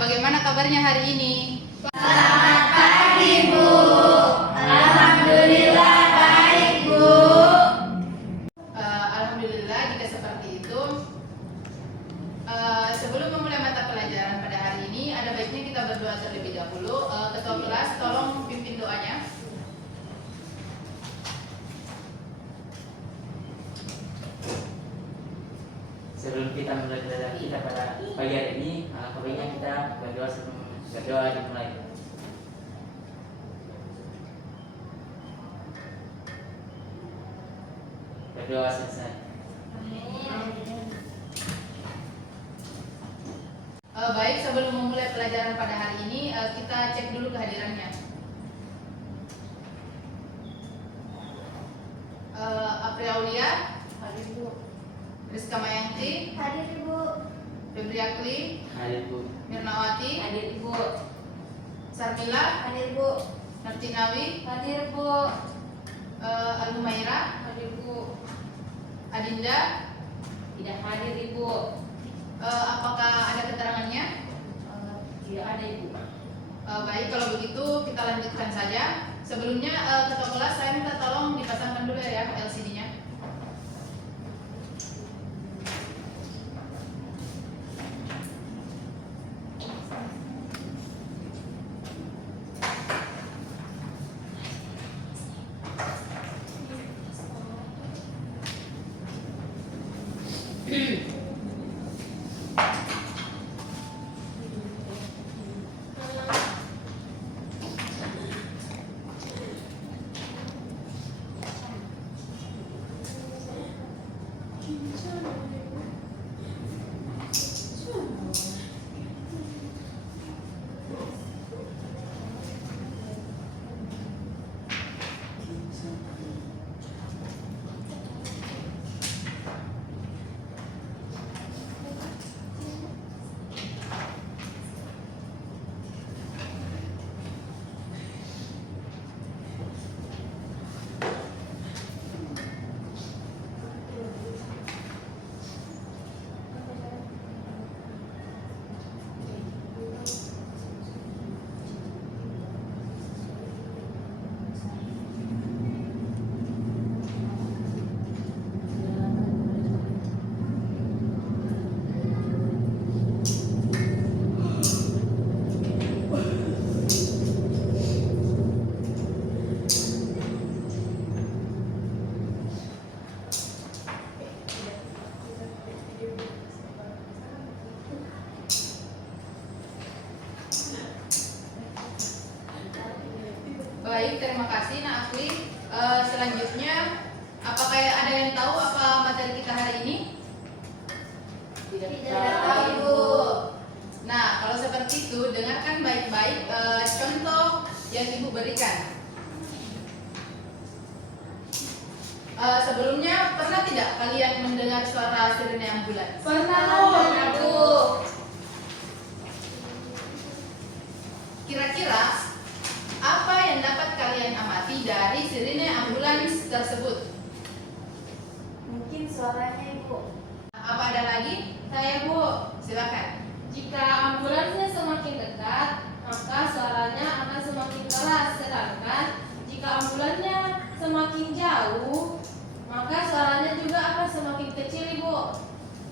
bagaimana kabarnya hari ini? Selamat pagi, Bu. Alhamdulillah baik, Bu. Alhamdulillah jika seperti itu. Sebelum memulai mata pelajaran pada hari ini, ada baiknya kita berdoa terlebih dahulu. Ketua kelas, tolong pimpin doanya. Sebelum kita mulai pelajaran kita pada pagi hari ini, alangkah baiknya kita berdoa sebelum berdoa dimulai. Berdoa selesai. Baik, sebelum memulai pelajaran pada hari ini, kita cek dulu kehadirannya. Apriaulia, Hadir, Bu. Rizka Mayanti, Hadir, Bu. Febri Akli, Hadir, Bu. Mirnawati, Hadir, Bu. Sarmila, Hadir, Bu. Nartinawi, Hadir, Bu. Al-Humaira, Hadir, Bu. Adinda. Tidak hadir, Ibu. Apakah ada keterangannya? Tidak ada, Ibu. Baik, kalau begitu kita lanjutkan saja. Sebelumnya ketua kelas, saya minta tolong dipasangkan dulu ya LCD-nya. Baik, terima kasih Nak Akli. Selanjutnya, apakah ada yang tahu apa materi kita hari ini? Tidak tahu, Ibu. Nah, kalau seperti itu, dengarkan baik-baik contoh yang Ibu berikan. Sebelumnya, pernah tidak kalian mendengar suara sirene ambulans? Pernah, Bu. Kira-kira apa yang dapat kalian amati dari sirene ambulans tersebut? Mungkin suaranya, Ibu. Apa ada lagi? Saya, Bu. Silakan. Jika ambulansnya semakin dekat, maka suaranya akan semakin keras. Sedangkan jika ambulansnya semakin jauh, maka suaranya juga akan semakin kecil, Ibu.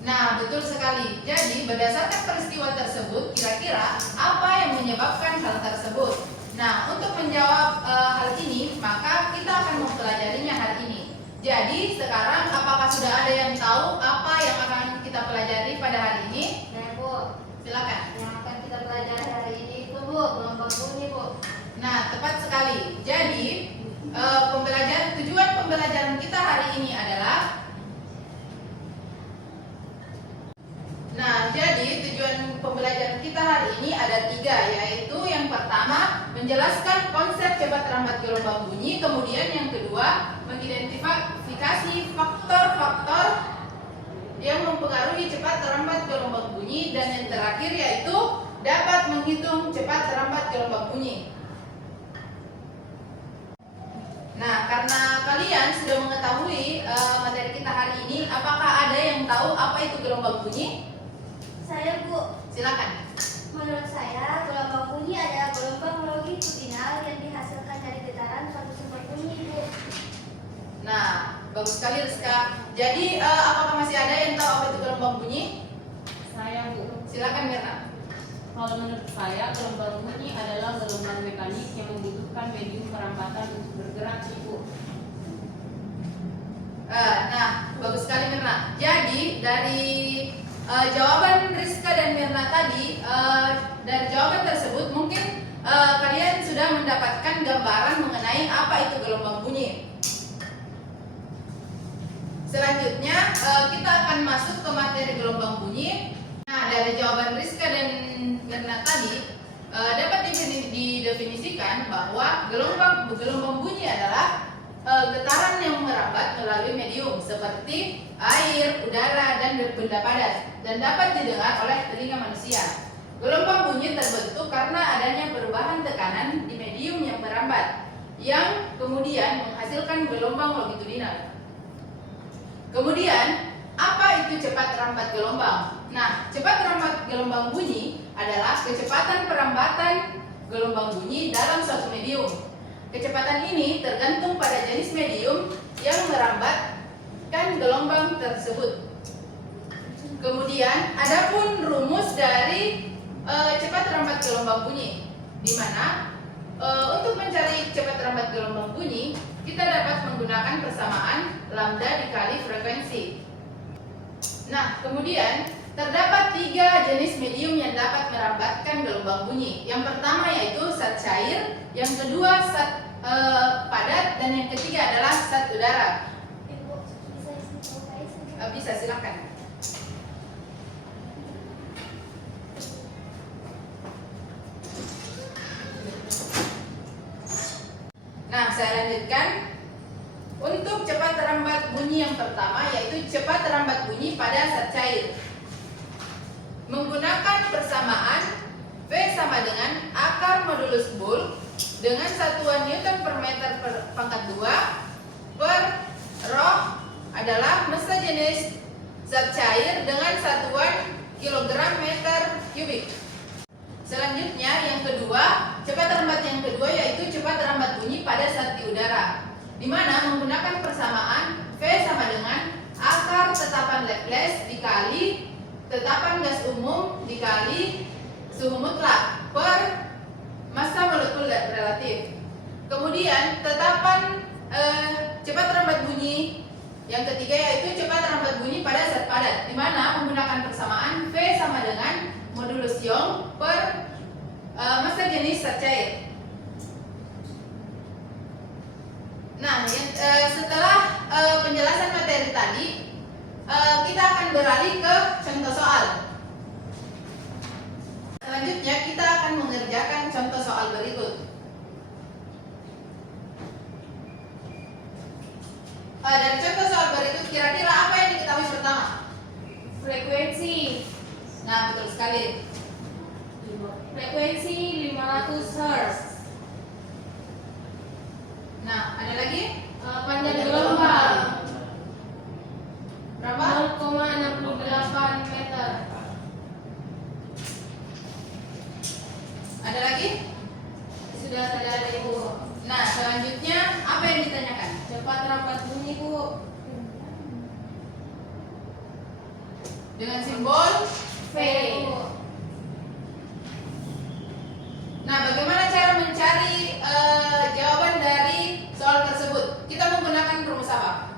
Nah, betul sekali. Jadi, berdasarkan peristiwa tersebut, kira-kira apa yang menyebabkan hal tersebut? Nah, untuk menjawab hal ini, maka kita akan mempelajarinya hari ini. Jadi, sekarang apakah sudah ada yang tahu apa yang akan kita pelajari pada hari ini? Nah, Bu, Silakan. yang akan kita pelajari hari ini itu, Bu, gelombang bunyi, Bu. Nah, tepat sekali. Jadi, tujuan pembelajaran kita hari ini adalah tujuan pembelajaran kita hari ini ada 3, yaitu yang pertama menjelaskan konsep cepat lambat gelombang bunyi, kemudian yang kedua mengidentifikasi faktor-faktor yang mempengaruhi cepat lambat gelombang bunyi, dan yang terakhir yaitu dapat menghitung cepat lambat gelombang bunyi. Nah, karena kalian sudah mengetahui materi kita hari ini, apakah ada yang tahu apa itu gelombang bunyi? Saya, Bu. Silakan. Menurut saya, gelombang bunyi adalah gelombang longitudinal yang dihasilkan dari getaran suatu sumber bunyi, Ibu. Nah, bagus sekali Rizka. Jadi apakah masih ada yang tahu apa itu gelombang bunyi? Saya, Bu. Silakan Mirna. Kalau menurut saya, gelombang bunyi adalah gelombang mekanik yang membutuhkan medium perambatan untuk bergerak, Ibu. Nah, bagus sekali Mirna. Jadi dari jawaban Rizka dan Mirna tadi, dari jawaban tersebut mungkin kalian sudah mendapatkan gambaran mengenai apa itu gelombang bunyi. Selanjutnya kita akan masuk ke materi gelombang bunyi. Nah, dari jawaban Rizka dan Mirna tadi dapat didefinisikan bahwa gelombang bunyi adalah getaran yang merambat melalui medium seperti air, udara, dan benda padat dan dapat didengar oleh telinga manusia. Gelombang bunyi terbentuk karena adanya perubahan tekanan di medium yang merambat yang kemudian menghasilkan gelombang longitudinal. Kemudian, apa itu cepat rambat gelombang? Nah, cepat rambat gelombang bunyi adalah kecepatan perambatan gelombang bunyi dalam suatu medium. Kecepatan ini tergantung pada jenis medium yang merambatkan gelombang tersebut. Kemudian, adapun rumus dari cepat rambat gelombang bunyi, di mana untuk mencari cepat rambat gelombang bunyi, kita dapat menggunakan persamaan lambda dikali frekuensi. Nah, kemudian terdapat 3 jenis medium yang dapat merambatkan gelombang bunyi. Yang pertama yaitu zat cair, yang kedua zat padat, dan yang ketiga adalah zat udara. Ibu, bisa Bisa, silakan. Nah, saya lanjutkan. Untuk cepat rambat bunyi yang pertama yaitu cepat rambat bunyi pada zat cair. Menggunakan persamaan V sama dengan akar modulus Boole dengan satuan Newton per meter per pangkat 2 per rho adalah massa jenis zat cair dengan satuan kilogram meter kubik. Selanjutnya yang kedua, cepat rambat yang kedua yaitu cepat rambat bunyi pada zat di udara, di mana menggunakan persamaan V sama dengan akar tetapan Laplace dikali tetapan gas umum dikali suhu mutlak per massa molekul relatif. Kemudian tetapan cepat rambat bunyi yang ketiga yaitu cepat rambat bunyi pada zat padat, di mana menggunakan persamaan V sama dengan modulus Young per massa jenis zat cair. Nah, setelah penjelasan materi tadi, kita akan beralih ke contoh soal. Selanjutnya kita akan mengerjakan contoh soal berikut. Dari contoh soal berikut, kira-kira apa yang diketahui pertama? Frekuensi. Nah, betul sekali. Frekuensi 500 Hz. Nah, ada lagi? Panjang gelombang Berapa? 0,68 meter. Ada lagi? Sudah ada Ibu. Nah, selanjutnya apa yang ditanyakan? Cepat rambat bunyi, Bu. Dengan simbol V. Nah, bagaimana cara mencari jawaban dari soal tersebut? Kita menggunakan rumus apa?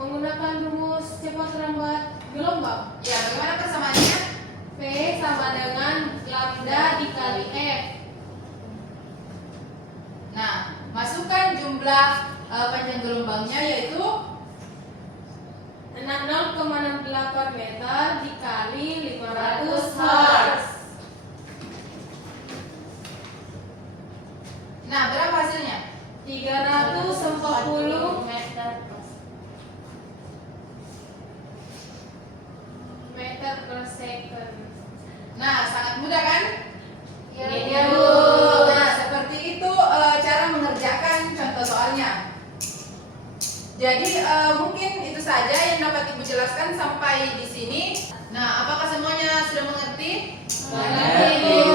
Menggunakan rumus cepat rambat gelombang. Ya, bagaimana persamaannya? V sama dengan lambda dikali F. Nah, masukkan jumlah panjang gelombangnya yaitu 0,68 meter dikali 500 Hz. Nah, berapa hasilnya? 340 meter per second. Nah, sangat mudah kan? Iya, Bu. Bu. Nah, seperti itu cara mengerjakan contoh soalnya. Jadi mungkin itu saja yang dapat Ibu jelaskan sampai di sini. Nah, apakah semuanya sudah mengerti? Mengerti, Bu.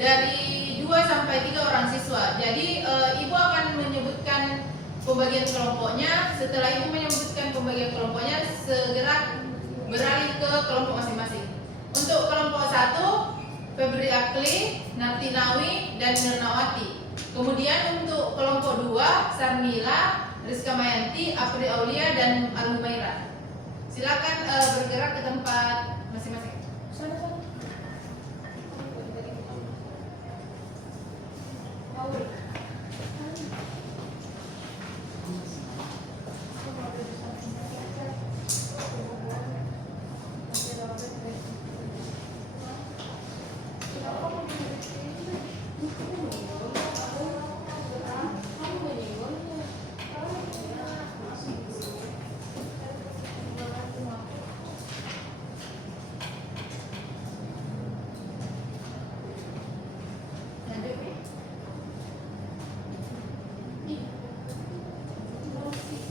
dari 2 sampai 3 orang siswa. Jadi ibu akan menyebutkan pembagian kelompoknya. Setelah ibu menyebutkan pembagian kelompoknya, segera beralih ke kelompok masing-masing. Untuk kelompok 1, Febri Akli, Nartinawi, dan Nirnawati. Kemudian untuk kelompok 2, Sarmila, Rizka Mayanti, Apri Aulia, dan Al-Humaira. Silakan bergerak ke tempat masing-masing.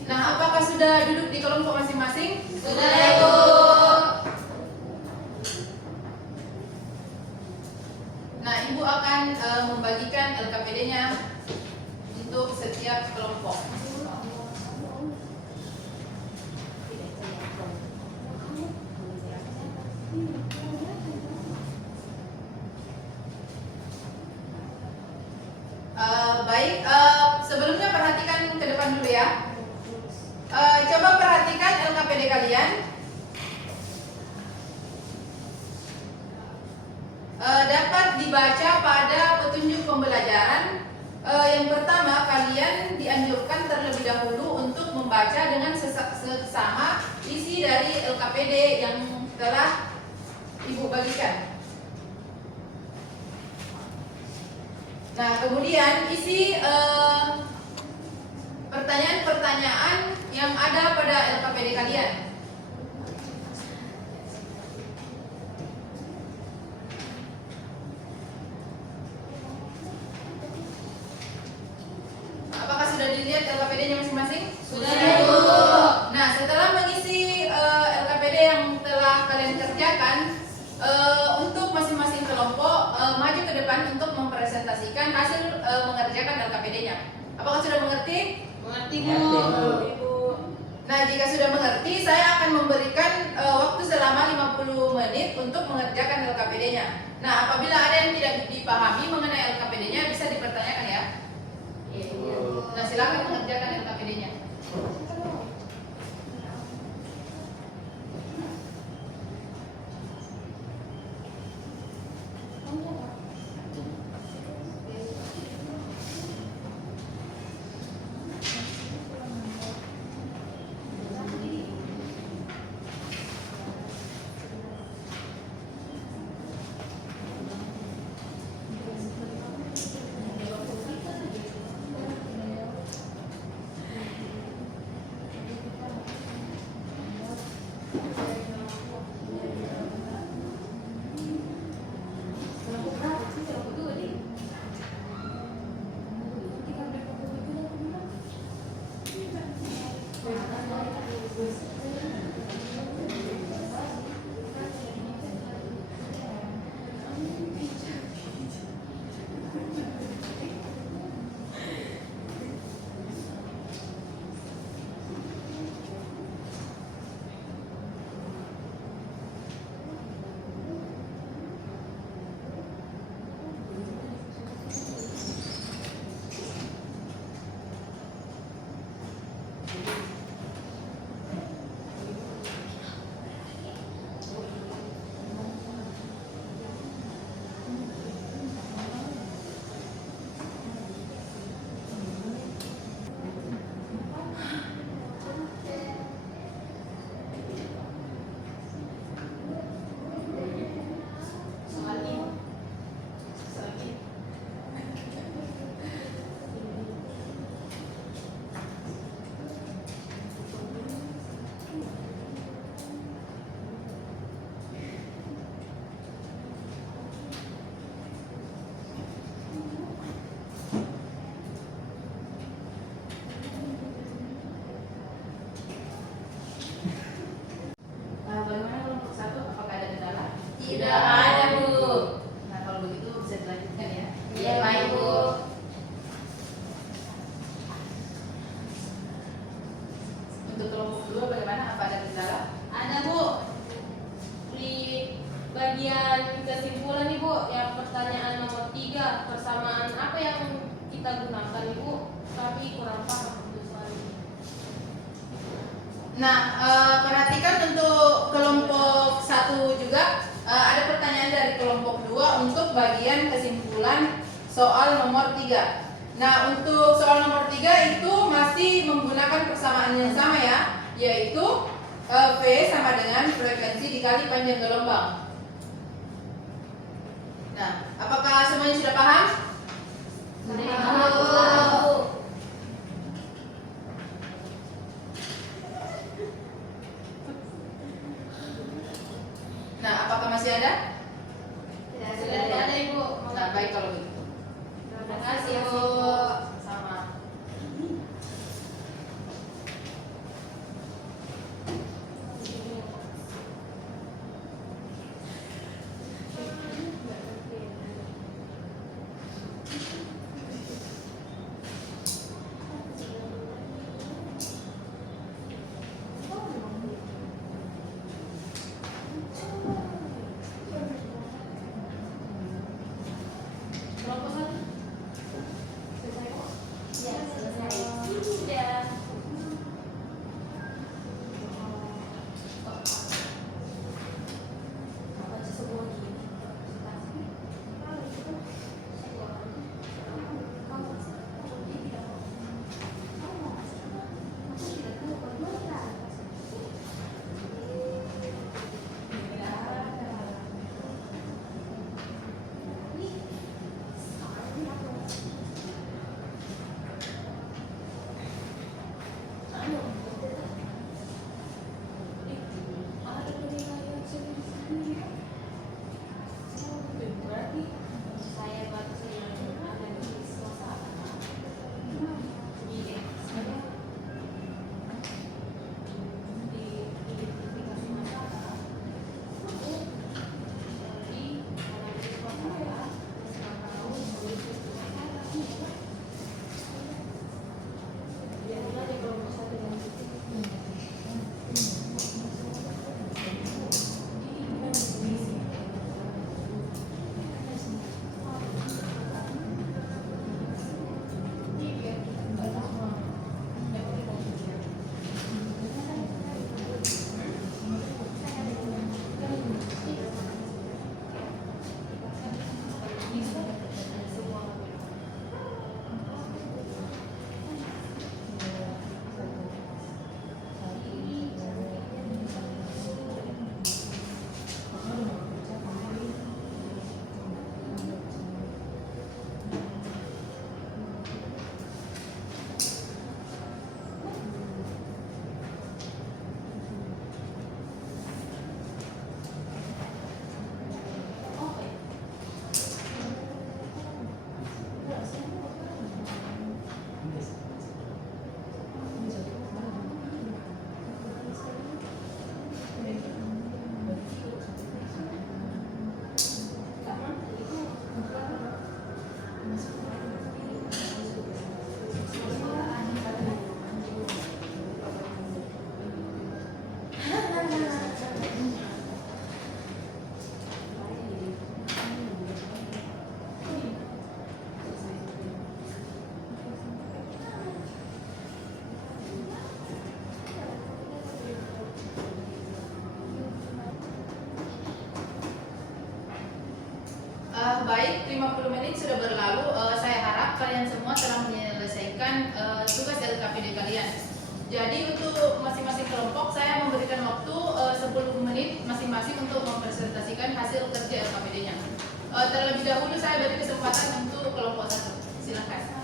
Nah, apakah sudah duduk di kelompok masing-masing? Sudah, Ibu. Nah, Ibu akan membagikan LKPD-nya untuk setiap kelompok. Baik, sebelumnya perhatikan ke depan dulu ya. Coba perhatikan LKPD kalian. Dapat dibaca pada petunjuk pembelajaran. Yang pertama, kalian dianjurkan terlebih dahulu untuk membaca dengan seksama isi dari LKPD yang telah Ibu bagikan. Nah, kemudian isi pertanyaan-pertanyaan yang ada pada LKPD kalian. Apakah sudah dilihat LKPD-nya masing-masing? Sudah, Ibu. Nah, setelah mengisi LKPD yang telah kalian kerjakan, untuk masing-masing kelompok maju ke depan untuk mempresentasikan hasil mengerjakan LKPD-nya. Apakah sudah mengerti? Mengerti, Mengerti, Bu. Nah, jika sudah mengerti, saya akan memberikan waktu selama 50 menit untuk mengerjakan LKPD-nya. Nah, apabila ada yang tidak dipahami mengenai LKPD-nya, bisa dipertanyakan ya. Nah, silakan mengerjakan LKPD-nya. kita gunakan Ibu, kami kurang paham untuk soal ini. Nah, perhatikan untuk kelompok 1 juga ada pertanyaan dari kelompok 2 untuk bagian kesimpulan soal nomor 3. Nah, untuk soal nomor 3 itu masih menggunakan persamaan yang sama ya, yaitu V sama dengan frekuensi dikali panjang gelombang. Nah, apakah semuanya sudah paham? Nah, apakah masih ada? Sudah ada Ibu. Nah, baik kalau begitu. Terima kasih Bu. Sama. Kelompok 1. Ya, selesai. Sudah. Berarti saya baca yang ada di suasana. Iya. Di identifikasi masalah. Di analisis masalah. Tahu solusi masalah. Biar mulai kelompok 1 dan 3. Baik, 50 menit sudah berlalu. Saya harap kalian semua telah menyelesaikan tugas LKPD kalian. Jadi untuk masing-masing kelompok saya memberikan waktu 10 menit masing-masing untuk mempresentasikan hasil kerja LKPD-nya. Terlebih dahulu saya beri kesempatan untuk kelompok 1. Silakan.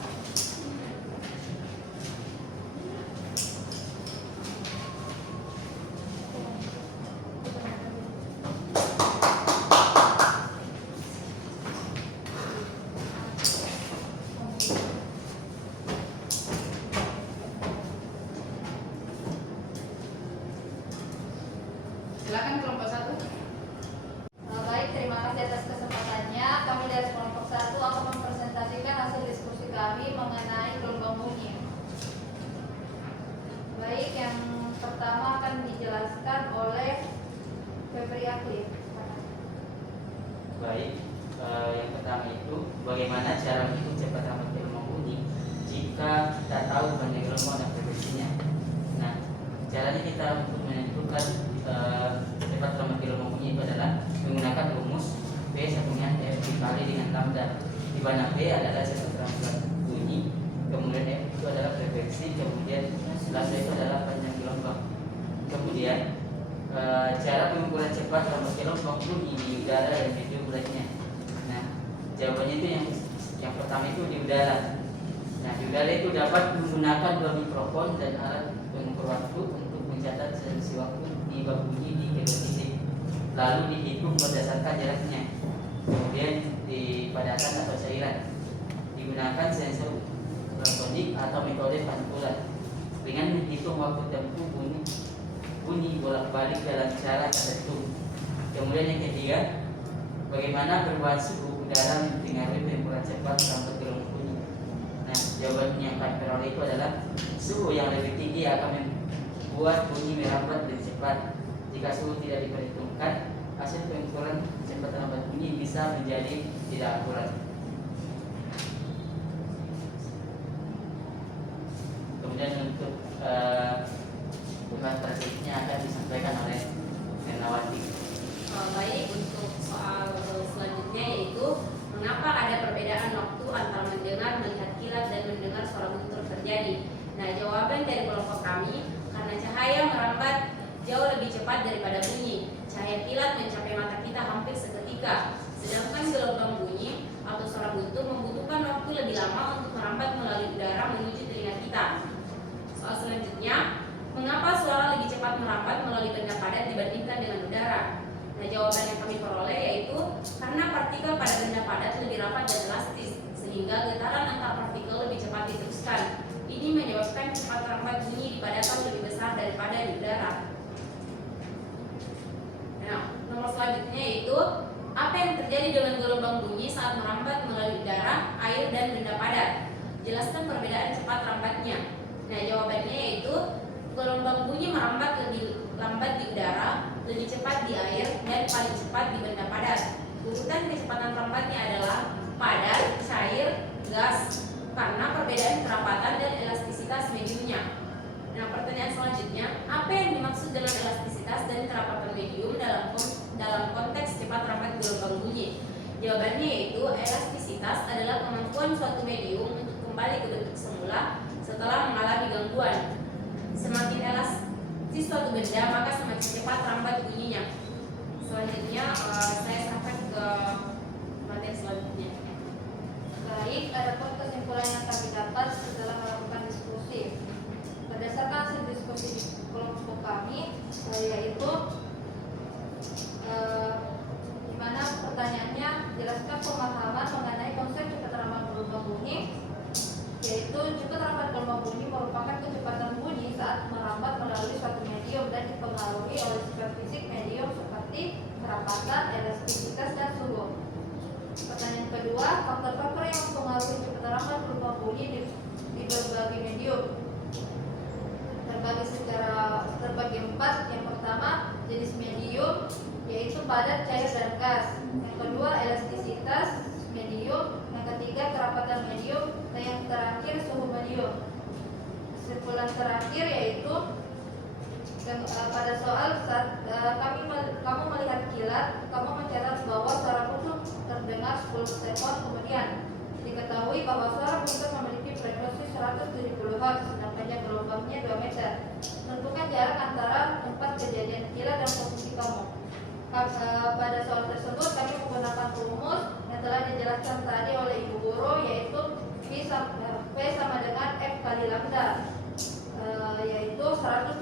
Silakan kelompok 1. Baik, terima kasih atas kesempatannya. Kami dari kelompok 1 akan mempresentasikan hasil gelombang dan frekuensinya. Nah, caranya kita untuk menentukan cepat lambat gelombang bunyi itu adalah menggunakan rumus V satunya F dikali dengan lambda, di mana V adalah cepat lambat bunyi, kemudian F itu adalah frekuensi, kemudian lambda itu adalah panjang gelombang. Kemudian cara pengukuran cepat lambat gelombang bunyi di udara dan medium lainnya. Nah, jawabannya itu yang pertama itu di udara. Nah, di udara itu dapat menggunakan dua mikrofon dan alat pengukur waktu untuk mencatat selisih waktu di bab bunyi di kedua titik, lalu dihitung berdasarkan jaraknya. Kemudian di padatan atau cairan digunakan sensor ultrasonik atau metode pantulan dengan menghitung waktu tempuh bunyi bolak-balik dalam cara tertentu. Kemudian yang ketiga, bagaimana perubahan suhu udara mempengaruhi pengukuran cepat lambat gelombang bunyi. Nah, jawaban yang kami peroleh itu adalah suhu yang lebih tinggi akan membuat bunyi merambat lebih cepat. Jika suhu tidak diperhitungkan, hasil pengukuran cepat lambat bunyi bisa menjadi tidak akurat. Kemudian untuk pembahasan selanjutnya akan disampaikan oleh Nenawati. Baik, untuk soal selanjutnya yaitu mengapa ada perbedaan waktu antara mendengar, melihat kilat dan mendengar suara guntur terjadi. Nah, jawaban dari kelompok kami, karena cahaya merambat jauh lebih cepat daripada bunyi. Cahaya kilat mencapai mata kita hampir seketika, sedangkan gelombang bunyi atau suara guntur membutuhkan waktu lebih lama untuk merambat melalui udara menuju telinga kita. Soal selanjutnya, mengapa suara lebih cepat merambat melalui benda padat dibandingkan dengan udara? Nah, jawaban yang kami peroleh yaitu karena partikel pada benda padat lebih rapat dan elastis, sehingga getaran antar partikel lebih cepat diteruskan. Ini menyebabkan cepat merambat bunyi di padatan lebih besar daripada di udara. Nah, nomor selanjutnya yaitu apa yang terjadi dengan gelombang bunyi saat merambat melalui udara, air, dan benda padat? Jelaskan perbedaan cepat rambatnya. Nah, jawabannya yaitu gelombang bunyi merambat lebih lambat di udara, lebih cepat di air, dan paling cepat di benda padat. Urutan kecepatan rambatnya adalah padat, cair, gas, karena perbedaan kerapatan dan elastisitas mediumnya. Nah, pertanyaan selanjutnya, apa yang dimaksud dengan elastisitas dan kerapatan medium dalam konteks cepat rambat gelombang bunyi? Jawabannya yaitu elastisitas adalah kemampuan suatu medium untuk kembali ke bentuk semula setelah mengalami gangguan. Semakin elastis suatu benda, maka semakin cepat rambat bunyinya. Selanjutnya, saya serahkan ke materi selanjutnya. Baik, adapun kesimpulan yang kami dapat setelah melakukan diskusi. Berdasarkan hasil diskusi di kelompok kami, yaitu di mana pertanyaannya jelaskan pemahaman mengenai konsep cepat rambat gelombang bunyi, yaitu cepat rambat gelombang bunyi merupakan kecepatan bunyi saat merambat melalui suatu medium dan dipengaruhi oleh sifat fisik medium seperti kerapatan, elastisitas, dan suhu. Pertanyaan kedua, faktor-faktor yang mempengaruhi cepat rambat gelombang bunyi di berbagai medium terbagi empat. Yang pertama, jenis medium, yaitu padat, cair, dan gas. Yang kedua, elastisitas medium. Yang ketiga, kerapatan medium. Dan yang terakhir, suhu medium. Kesimpulan terakhir yaitu pada soal saat kamu melihat kilat, kamu mencatat bahwa suara guntur terdengar 10 sekon kemudian. Diketahui bahwa suara guntur memiliki frekuensi 170 Hz dan panjang gelombangnya 2 meter. Tentukan jarak antara tempat kejadian kilat dan posisi kamu. Pada soal tersebut kami menggunakan rumus yang telah dijelaskan tadi oleh Ibu Guru, yaitu V sama dengan F kali lambda, yaitu 170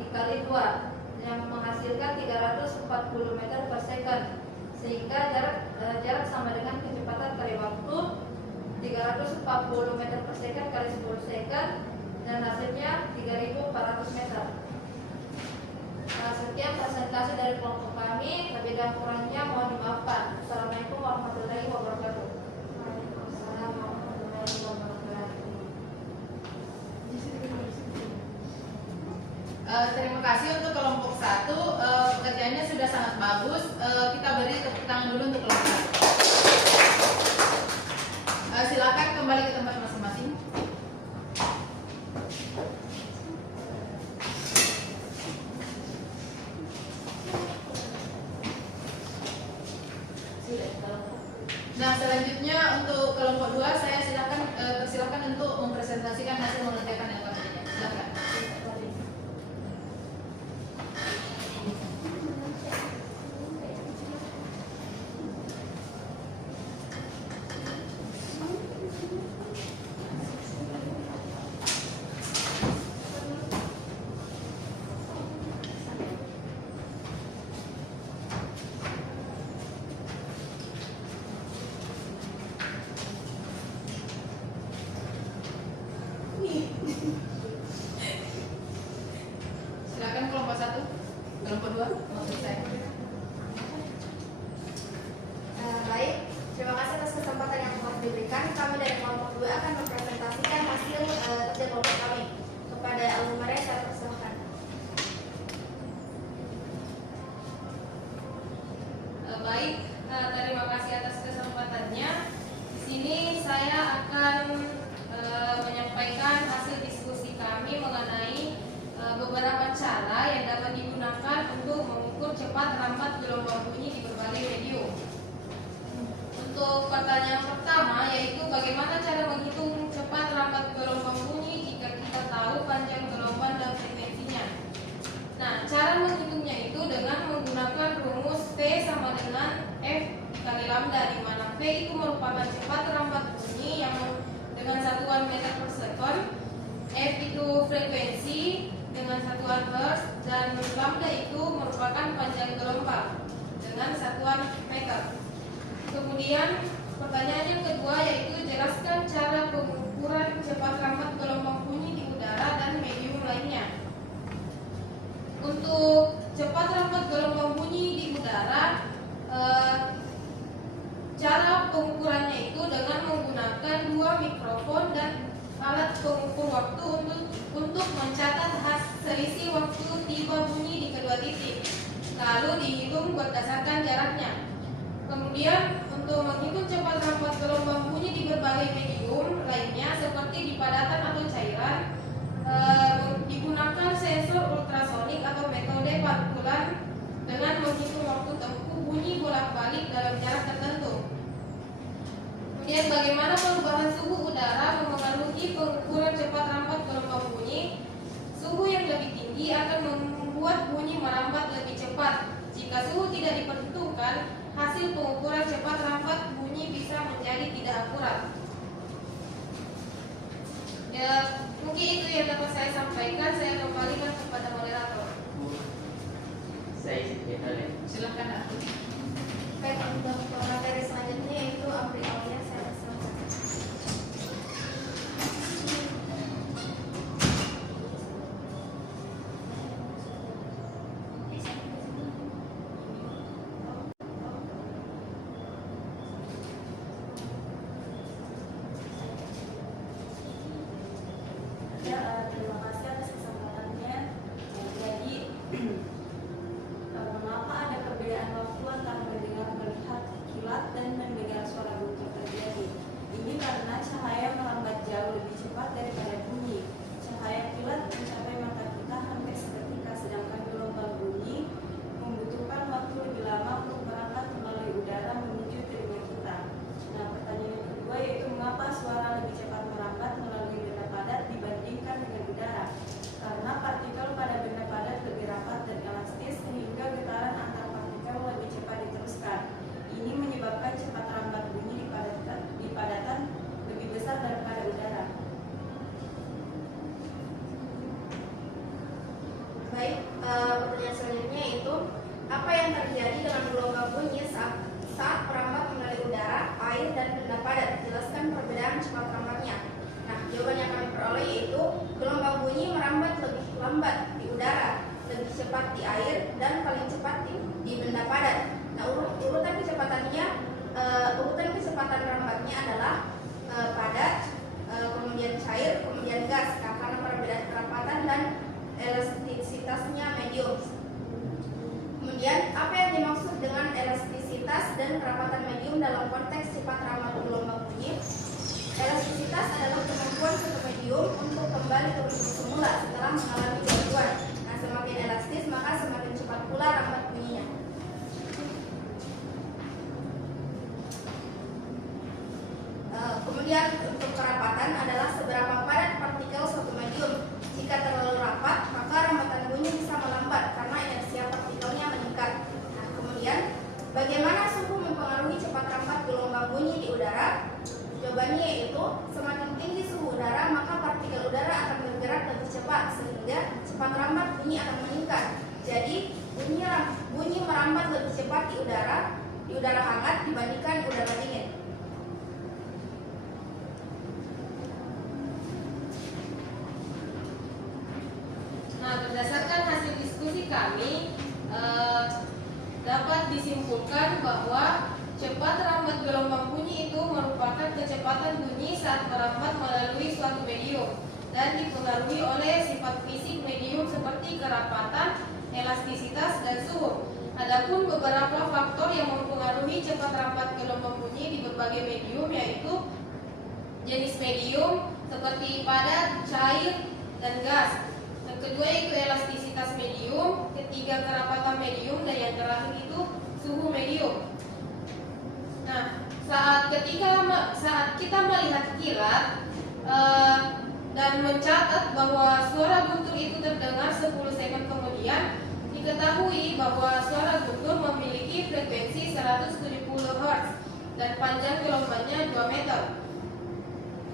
dikali 2 yang menghasilkan 340 meter per second, sehingga jarak sama dengan kecepatan kali waktu 340 meter per second kali 10 second, dan hasilnya 3400 meter. Sekian presentasi dari kelompok kami. Lebih dan kurangnya mohon dimaafkan. Assalamualaikum warahmatullahi wabarakatuh. Waalaikumsalam warahmatullahi wabarakatuh. Terima kasih untuk kelompok 1. Pekerjaannya sudah sangat bagus. Kita beri tepuk tangan dulu untuk kelompok 1. Silakan kembali ke tempat masing-masing. Silakan kelompok 1, kelompok 2 mau selesai. Baik, terima kasih atas kesempatan yang telah diberikan. Kami dari kelompok 2 akan mempresentasikan hasil kerja kelompok kami kepada alumni saya persilahkan. Baik, terima kasih atas kesempatannya. Di sini saya akan menyampaikan hasil diskusi kami mengenai beberapa cara yang dapat digunakan untuk mengukur cepat lambat gelombang bunyi di berbagai medium. Untuk pertanyaan pertama yaitu bagaimana cara menghitung cepat lambat gelombang bunyi jika kita tahu panjang gelombang dan frekuensinya. Nah, cara menghitungnya itu dengan menggunakan rumus V sama dengan F kali lambda, di mana V itu merupakan cepat lambat bunyi yang dengan satuan meter per second, F itu frekuensi dengan satuan hertz, dan lambda itu merupakan panjang gelombang dengan satuan meter. Kemudian pertanyaan yang kedua yaitu jelaskan cara pengukuran cepat lambat gelombang bunyi di udara dan medium lainnya. Untuk cepat lambat gelombang bunyi di udara, cara pengukurannya itu dengan menggunakan 2 mikrofon dan alat pengukur waktu untuk mencatat selisih waktu tiba bunyi di kedua titik, lalu dihitung berdasarkan jaraknya. Kemudian untuk menghitung cepat lambat gelombang bunyi di berbagai medium lainnya seperti di padatan atau cairan, digunakan sensor ultrasonik atau metode partikulan dengan menghitung waktu tempuh bunyi bolak-balik dalam jarak tertentu. Kemudian bagaimana perubahan suhu udara mempengaruhi pengukuran cepat lambat gelombang bunyi? Suhu yang lebih tinggi akan membuat bunyi merambat lebih cepat. Jika suhu tidak diperhitungkan, hasil pengukuran cepat lambat bunyi bisa menjadi tidak akurat. Ya, mungkin itu yang dapat saya sampaikan. Saya kembalikan kepada moderator. Saya sekali. Silakan Atu. Baik, untuk materi selanjutnya yaitu Apri Aulia, saya persilahkan. Terima kasih atas kesempatannya. Jadi, mengapa ada perbedaan waktu antara mendengar, melihat kilat dan mendengar suara guntur terjadi? Ini karena cahaya melambat jauh lebih cepat daripada bunyi. Cahaya kilat mencapai mata kita hampir seketika, sedangkan gelombang bunyi membutuhkan waktu lebih lama untuk berangkat melalui udara menuju telinga kita. Nah, pertanyaan yang kedua yaitu mengapa suara lebih cepat merambat melalui benda padat dibandingkan dengan udara? Karena partikel pada benda padat lebih rapat dan elastis sehingga getaran antar partikel lebih cepat diteruskan. Ini menyebabkan cepat lambat bunyi di padatan lebih besar daripada udara. Baik, pertanyaan selanjutnya yaitu apa yang terjadi dengan gelombang bunyi saat merambat melalui udara, air, dan benda padat? Jelaskan perbedaan cepat lambatnya. Nah, jawaban yang kami peroleh yaitu gelombang bunyi merambat lebih lambat di udara, lebih cepat di air, dan paling cepat di benda padat. Nah, urutan kecepatan rambatnya adalah padat, kemudian cair, kemudian gas, karena perbedaan kerapatan dan elastisitasnya medium. Kemudian, apa yang dimaksud dengan elastisitas dan kerapatan medium dalam konteks cepat rambat gelombang bunyi? Elastisitas adalah kemampuan suatu medium untuk kembali ke bentuk semula setelah mengalami gangguan. Nah, semakin elastis maka semakin cepat pula rambat bunyinya. Kemudian untuk kerapatan adalah seberapa padat partikel suatu medium. Jika terlalu rapat, maka rambatan bunyi bisa melambat karena inersia partikelnya meningkat. Nah, kemudian bagaimana suhu mempengaruhi cepat rambat gelombang bunyi di udara? Jawabannya yaitu semakin tinggi suhu udara maka partikel udara akan bergerak lebih cepat sehingga kami dapat disimpulkan bahwa cepat rambat gelombang bunyi itu merupakan kecepatan bunyi saat merambat melalui suatu medium dan dipengaruhi oleh sifat fisik medium seperti kerapatan, elastisitas, dan suhu. Adapun beberapa faktor yang mempengaruhi cepat rambat gelombang bunyi di berbagai medium yaitu jenis medium seperti padat, cair, dan gas. Yang kedua yaitu elastisitas medium, ketiga kerapatan medium, dan yang terakhir itu suhu medium. Nah, saat kita melihat kilat dan mencatat bahwa suara guntur itu terdengar 10 second kemudian, diketahui bahwa suara guntur memiliki frekuensi 170 Hz dan panjang gelombangnya 2 meter.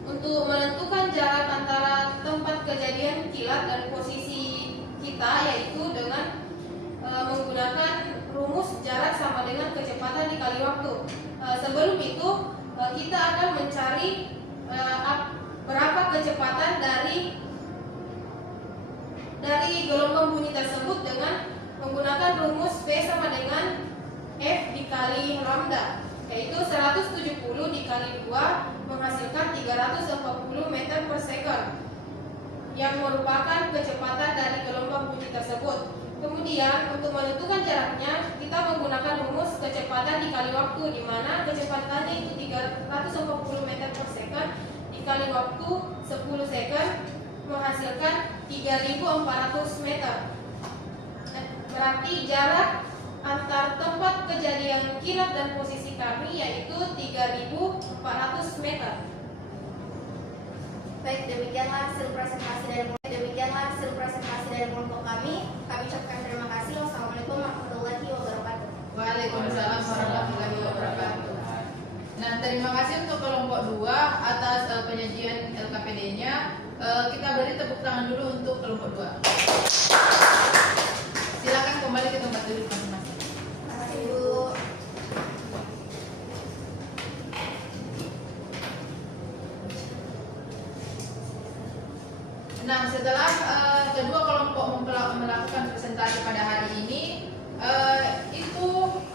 Untuk menentukan jarak antara tempat kejadian kilat dan posisi kita yaitu dengan menggunakan rumus jarak sama dengan kecepatan dikali waktu. Sebelum itu kita akan mencari berapa kecepatan dari gelombang bunyi tersebut dengan menggunakan rumus V sama dengan F dikali lambda, yaitu 170 dikali 2 menghasilkan 340 meter per second yang merupakan kecepatan dari gelombang bunyi tersebut. Kemudian untuk menentukan jaraknya kita menggunakan rumus kecepatan dikali waktu, di mana kecepatannya itu 340 meter per second dikali waktu 10 second menghasilkan 3.400 meter. Berarti jarak antar tempat kejadian kilat dan posisi kami yaitu 3.400 meter. Baik, demikianlah hasil presentasi dari kelompok kami. Kami ucapkan terima kasih. Wassalamualaikum warahmatullahi wabarakatuh. Waalaikumsalam warahmatullahi wabarakatuh. Nah, terima kasih untuk kelompok 2 atas penyajian LKPD-nya. Kita beri tepuk tangan dulu untuk kelompok 2. Silakan kembali ke tempat duduk masing-masing. Terima kasih, Bu. Nah, setelah kedua kelompok melakukan presentasi pada hari ini, itu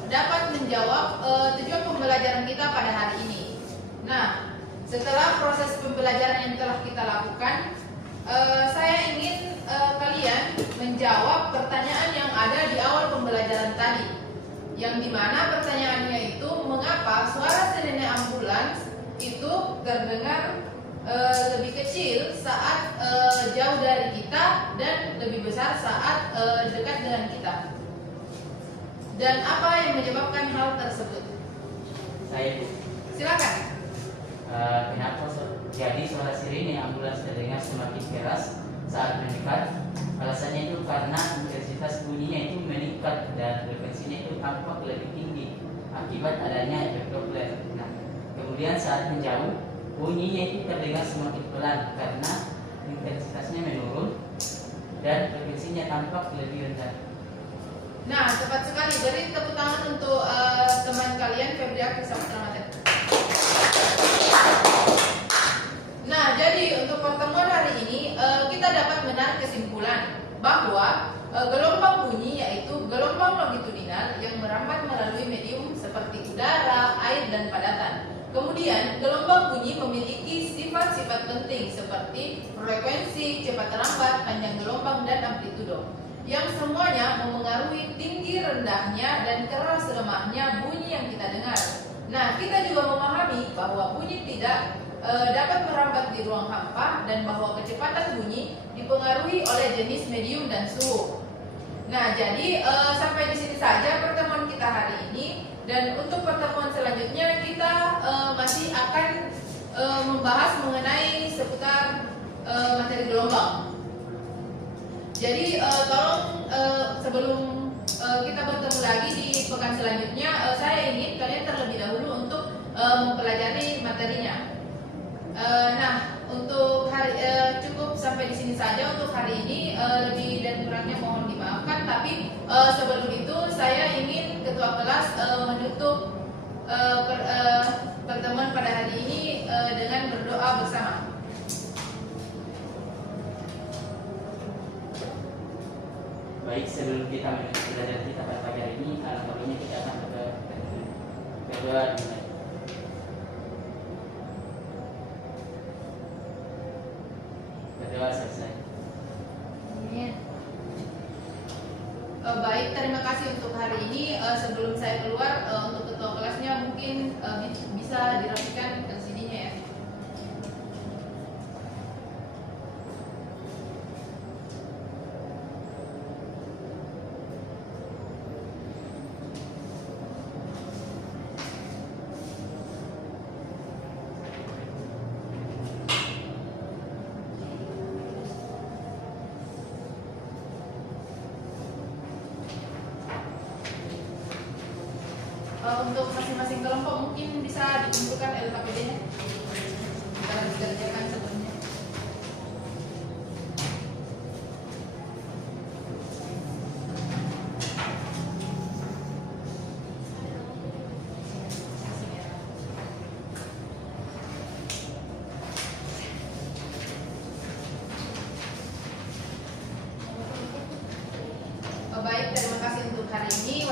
dapat menjawab tujuan pembelajaran kita pada hari ini. Nah, setelah proses pembelajaran yang telah kita lakukan, saya ingin kalian menjawab pertanyaan yang ada di awal pembelajaran tadi, yang dimana pertanyaannya itu mengapa suara sirene ambulans itu terdengar lebih kecil saat jauh dari kita dan lebih besar saat dekat dengan kita, dan apa yang menyebabkan hal tersebut? Saya Bu. Silakan. Kenapa jadi suara sirene ambulans terdengar semakin keras saat mendekat? Alasannya itu karena intensitas bunyinya itu meningkat dan frekuensinya itu tampak lebih tinggi akibat adanya efek Doppler. Nah, kemudian saat menjauh bunyinya itu terdengar semakin pelan karena intensitasnya menurun dan frekuensinya tampak lebih rendah. Nah, tepat sekali. Beri tepuk tangan untuk teman kalian Febria bersama Rahmatan. Nah, jadi untuk pertemuan hari ini kita dapat menarik kesimpulan bahwa gelombang bunyi yaitu gelombang longitudinal yang merambat melalui medium seperti udara, air, dan padatan. Kemudian gelombang bunyi memiliki sifat-sifat penting seperti frekuensi, cepat rambat, panjang gelombang, dan amplitudo, yang semuanya memengaruhi tinggi rendahnya dan keras lemahnya bunyi yang kita dengar. Nah, kita juga memahami bahwa bunyi tidak dapat merambat di ruang hampa dan bahwa kecepatan bunyi dipengaruhi oleh jenis medium dan suhu. Nah, jadi sampai di sini saja pertemuan kita hari ini, dan untuk pertemuan selanjutnya kita masih akan membahas mengenai seputar materi gelombang. Jadi tolong sebelum kita bertemu lagi di pekan selanjutnya, saya ingin kalian terlebih dahulu untuk mempelajari materinya. Nah, untuk hari cukup sampai di sini saja untuk hari ini. Lebih dan kurangnya mohon dimaafkan. Tapi sebelum itu saya ingin ketua kelas menutup pertemuan pada hari ini dengan berdoa bersama. baik sebelum kita menutup pelajaran kita pada pagi hari ini, alangkah baiknya kita akan berdoa dimulai. Berdoa selesai. Amin. Baik, terima kasih untuk hari ini. Sebelum saya keluar, untuk ketua kelasnya mungkin bisa dirapikan LCD-nya ya. Untuk masing-masing kelompok mungkin bisa dikumpulkan LKPD-nya. Kita dikerjakan sebelumnya. Baik, terima kasih untuk hari ini.